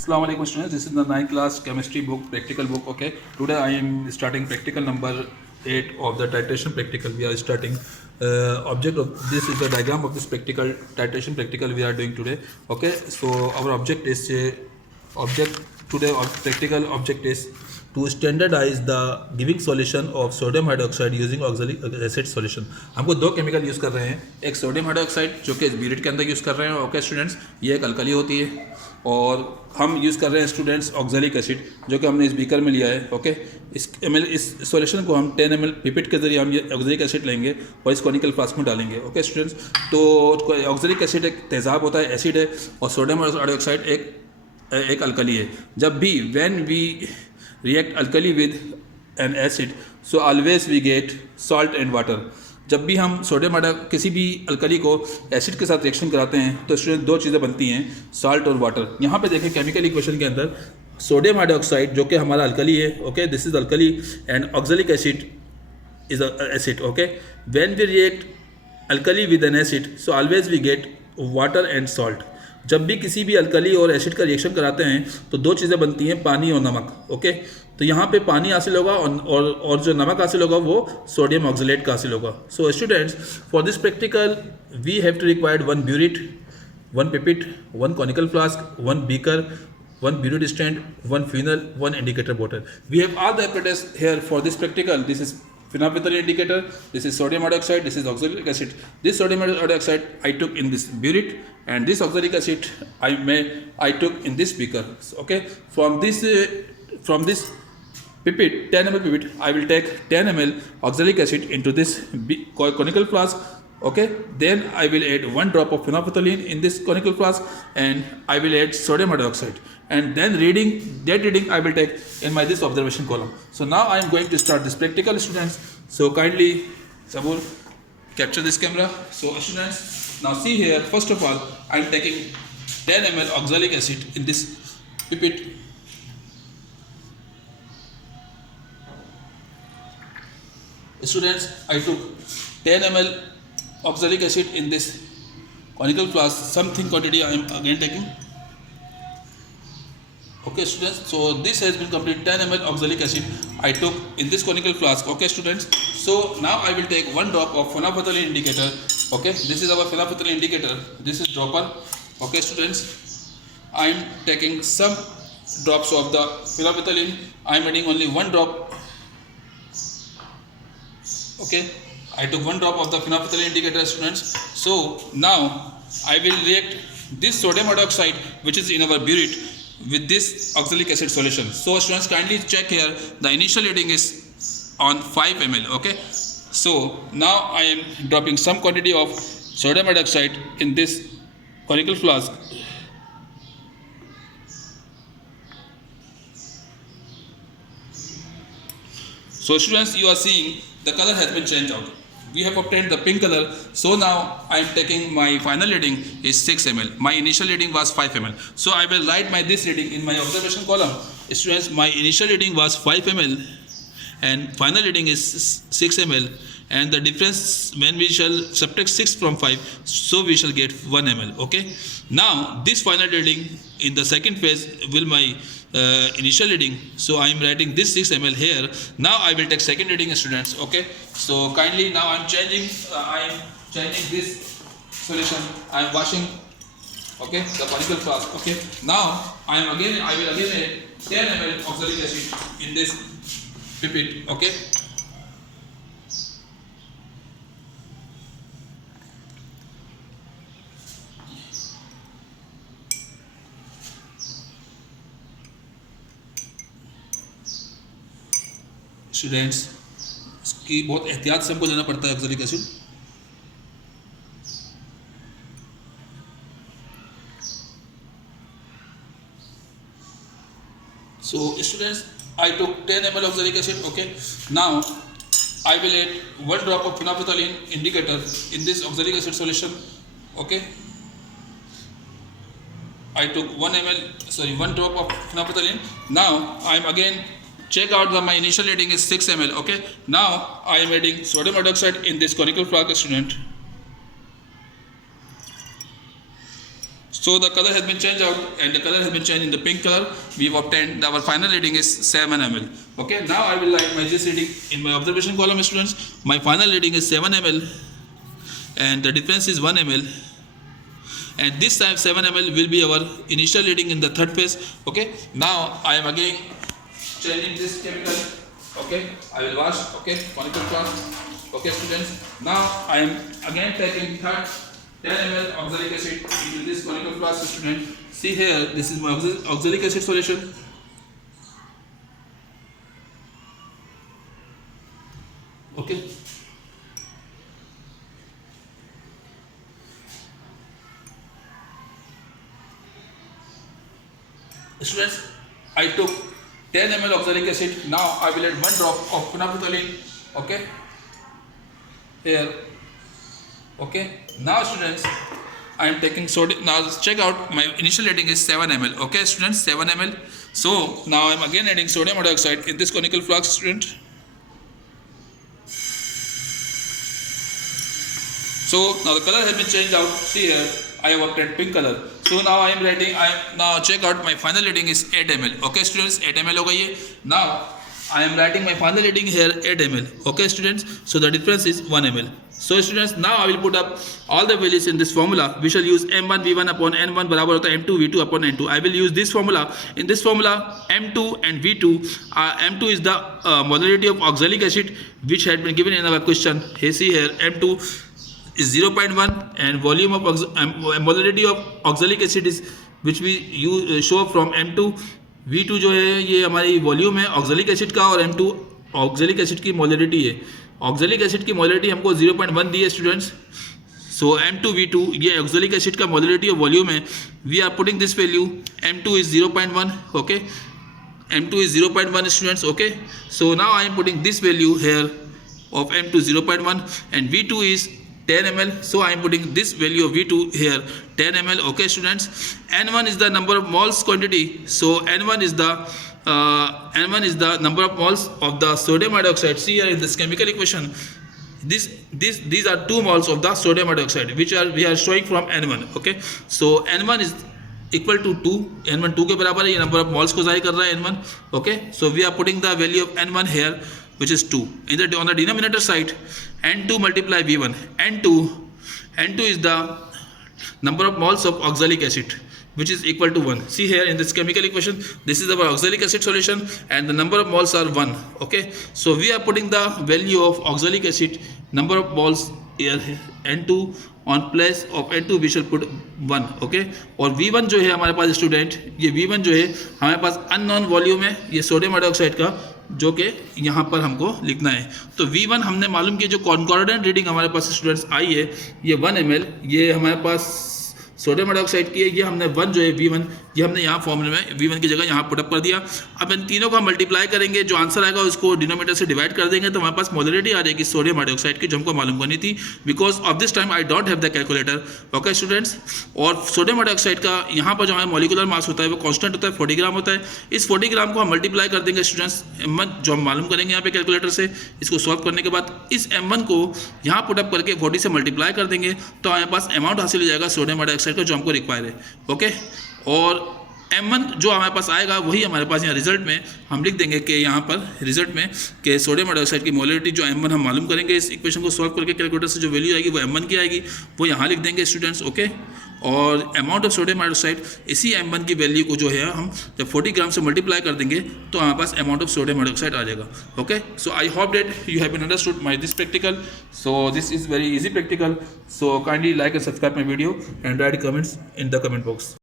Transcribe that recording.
Assalamu alaikum students, this is the 9th class chemistry book, practical book. Okay, today I am starting practical number 8 of the titration practical. We are starting object of this is the diagram of this practical titration practical we are doing today. Okay, so our object is object today or practical object is to standardize the giving solution of sodium hydroxide using oxalic acid solution. हमको दो chemical use कर रहे हैं, एक sodium hydroxide जो कि burette के अंदर यूज़ कर रहे हैं. ओके स्टूडेंट्स, ये एक अल्कली होती है और हम यूज़ कर रहे हैं स्टूडेंट्स ऑक्जेलिक एसिड जो कि हमने इस बीकर में लिया है. ओके, इस सॉल्यूशन को हम 10 ml पिपेट के ज़रिए हम ये ऑक्जेलिक एसिड लेंगे और इस कॉनिकल फ्लास्क में डालेंगे. ओके स्टूडेंट्स, तो ऑक्जेलिक एसिड एक तेज़ाब होता है, एसिड है, और सोडियम हाइड्रोक्साइड एक अल्कली है. जब भी when we react alkali with an acid so always we get salt and water. जब भी हम सोडियम किसी भी अल्कली को एसिड के साथ रिएक्शन कराते हैं तो स्टूडेंट दो चीज़ें बनती हैं, सॉल्ट और वाटर. यहाँ पे देखें केमिकल इक्वेशन के अंदर सोडियम हाइड्रोक्साइड जो कि हमारा अल्कली है. Okay, this is alkali and oxalic acid is acid. Okay, when we react alkali with an acid so always we get water and salt. जब भी किसी भी अल्कली और एसिड का रिएक्शन कराते हैं तो दो चीज़ें बनती हैं, पानी और नमक. ओके, तो यहाँ पे पानी हासिल होगा और जो नमक हासिल होगा वो सोडियम ऑक्जेलेट का हासिल होगा. So students, for this practical we have to required 1 burette, 1 pipette, 1 conical flask, 1 beaker, 1 burette stand, 1 funnel, 1 indicator bottle. We have all the apparatus here for this practical. This is phenolphthalein indicator, this is sodium hydroxide, this is oxalic acid. This sodium hydroxide I took in this burette and this oxalic acid I took in this beaker. Okay, from this pipette, 10 ml pipette, I will take 10 ml oxalic acid into this conical flask. Okay, then I will add 1 drop of phenolphthalein in this conical flask and I will add sodium hydroxide, and then that reading I will take in my this observation column. So now I am going to start this practical, students. So kindly Sabur capture this camera. So students, now see here, first of all I am taking 10 ml oxalic acid in this pipette. Students, I took 10 ml oxalic acid in this conical flask. Something quantity I am again taking. Okay students, so this has been complete 10 ml oxalic acid I took in this conical flask. Okay students, so now I will take 1 drop of phenolphthalein indicator. Okay, this is our phenolphthalein indicator, this is dropper. Okay students, I am taking some drops of the phenolphthalein. I am adding only 1 drop. Okay, I took 1 drop of the phenolphthalein indicator, students. So now I will react this sodium hydroxide which is in our burette with this oxalic acid solution. So students, kindly check here, the initial reading is on 5 ml. Okay, so now I am dropping some quantity of sodium hydroxide in this conical flask. So students, you are seeing the color has been changed out. We have obtained the pink color. So now I am taking my final reading is 6 ml. My initial reading was 5 ml. So I will write this reading in my observation column. Students, my initial reading was 5 ml and final reading is 6 ml, and the difference when we shall subtract 6 from 5, so we shall get 1 ml. Okay, now this final reading in the second phase will my initial reading. So I am writing this 6 ml here. Now I will take second reading, students. Okay, so kindly now I am changing this solution. I am washing, okay, the conical flask. Okay, now I will again add 10 ml oxalic acid in this pipette. Okay, students, इसकी बहुत एहतियात से हमको लेना पड़ता है oxalic acid. So students, I took 10 ml oxalic acid. Okay, now I will add 1 drop of phenolphthalein indicator in this oxalic acid solution. Okay, I took 1 drop of phenolphthalein. Now I am again check out my initial reading is 6 ml. Okay, now I am adding sodium hydroxide in this conical flask, student. So the color has been changed out, and the color has been changed in the pink color. We've obtained our final reading is 7 ml. Okay, now I will write my this reading in my observation column, students. My final reading is 7 ml, and the difference is 1 ml. And this time 7 ml will be our initial reading in the third phase. Okay, now I am again changing this chemical. Okay, I will wash. Okay, conical flask. Okay, students. Now I am again taking 10 ml oxalic acid into this conical flask, student. See here, this is my oxalic acid solution. Okay. Students, I took 10 ml oxalic acid. Now I will add 1 drop of phenolphthalein. Okay. Here. Okay. Now students, I am taking sodium. Now check out, my initial rating is 7 ml. Okay students, 7 ml. So now I am again adding sodium hydroxide in this conical flask, student. So now the color has been changed out. See here, I have obtained pink color. So now I am writing, now check out, my final reading is 8 ml. Okay students, 8 ml हो गई है. Now I am writing my final reading here 8 ml. Okay students, so the difference is 1 ml. So students, now I will put up all the values in this formula. We shall use m1 v1 upon n1 बराबर होता है m2 v2 upon n2. I will use this formula. In this formula, m2 and v2, m2 is the molarity of oxalic acid which had been given in our question. Here see here, m2 is 0.1 and volume of molarity of oxalic acid is which we show from m2. v2 जो है ये हमारी volume है oxalic acid का, और m2 oxalic acid की molarity है. Oxalic acid की मोलरिटी हमको 0.1 दी है स्टूडेंट्स. सो m2 v2 ये ऑक्जेलिक एसिड का मोलरिटी और वॉल्यूम है. We are putting this value, m2 is 0.1. Okay, m2 is 0.1 students. Okay, so now I am putting this value here of m2 0.1 and v2 is 10 ml. So I am putting this value of v2 here 10 ml. Okay students, n1 is the number of moles quantity. So n1 is the number of moles of the sodium hydroxide. See here in this chemical equation, these are 2 moles of the sodium hydroxide which we are showing from n1. Okay, so n1 is equal to 2. n1 2 के बराबर है, ये number of moles को जाहिर कर रहा है n1. Okay, so we are putting the value of n1 here which is 2. On the denominator side, n2 multiply v1. n2 is the number of moles of oxalic acid which is equal to 1. See here in this chemical equation, this is our oxalic acid solution and the number of moles are 1. Okay, so we are putting the value of oxalic acid number of moles here n2 on place of n2 we shall put 1. Okay, और v1 जो है हमारे पास student, ये v1 जो है हमारे पास unknown volume है ये सोडियम हाइड्रोक्साइड का, जो कि यहाँ पर हमको लिखना है. तो v1 हमने मालूम किया, जो कॉन्कॉर्डेंट रीडिंग हमारे पास स्टूडेंट्स आई है ये 1 ml, ये हमारे पास सोडियम हाइड्रोक्साइड की है. ये हमने 1 जो है v1 ये हमने यहाँ फॉर्मूले में v1 की जगह यहाँ पुटअप कर दिया. अब इन तीनों को हम मल्टीप्लाई करेंगे, जो आंसर आएगा उसको डिनोमिनेटर से डिवाइड कर देंगे तो हमारे पास मोलरिटी आ जाएगी सोडियम हाइड्रोक्साइड की, जो हमको मालूम करनी थी. Because of this time I don't have the calculator. Okay students, और सोडियम हाइड्रोक्साइड का यहाँ पर जो हमारा मॉलिकुलर मास होता है वो कॉन्स्टेंट होता है 40 ग्राम होता है. इस 40 ग्राम को हम मल्टीप्लाई कर देंगे स्टूडेंट्स m1 जो हम मालूम करेंगे यहाँ पे कैलकुलेटर से. इसको सॉल्व करने के बाद इस m1 को यहाँ पुटअप करके 40 से मल्टीप्लाई कर देंगे तो हमारे पास अमाउंट हासिल हो जाएगा सोडियम हाइड्रोक्साइड का जो हमको रिक्वायर है. ओके, और m1 जो हमारे पास आएगा वही हमारे पास यहाँ रिजल्ट में हम लिख देंगे कि यहाँ पर रिजल्ट में कि सोडियम हाइड्रोक्साइड की मोलरिटी जो m1 हम मालूम करेंगे इस इक्वेशन को सॉल्व करके कैलकुलेटर से जो वैल्यू आएगी वो m1 की आएगी, वो यहाँ लिख देंगे स्टूडेंट्स. ओके, और अमाउंट ऑफ सोडियम हाइड्रोक्साइड इसी m1 की वैल्यू को जो है हम जब 40 ग्राम से मल्टीप्लाई कर देंगे तो हमारे पास अमाउंट ऑफ सोडियम हाइड्रोक्साइड आ जाएगा. Okay, so I hope that you have been understood my this practical. So this is very easy practical. So kindly like and subscribe my video and write comments in the comment box.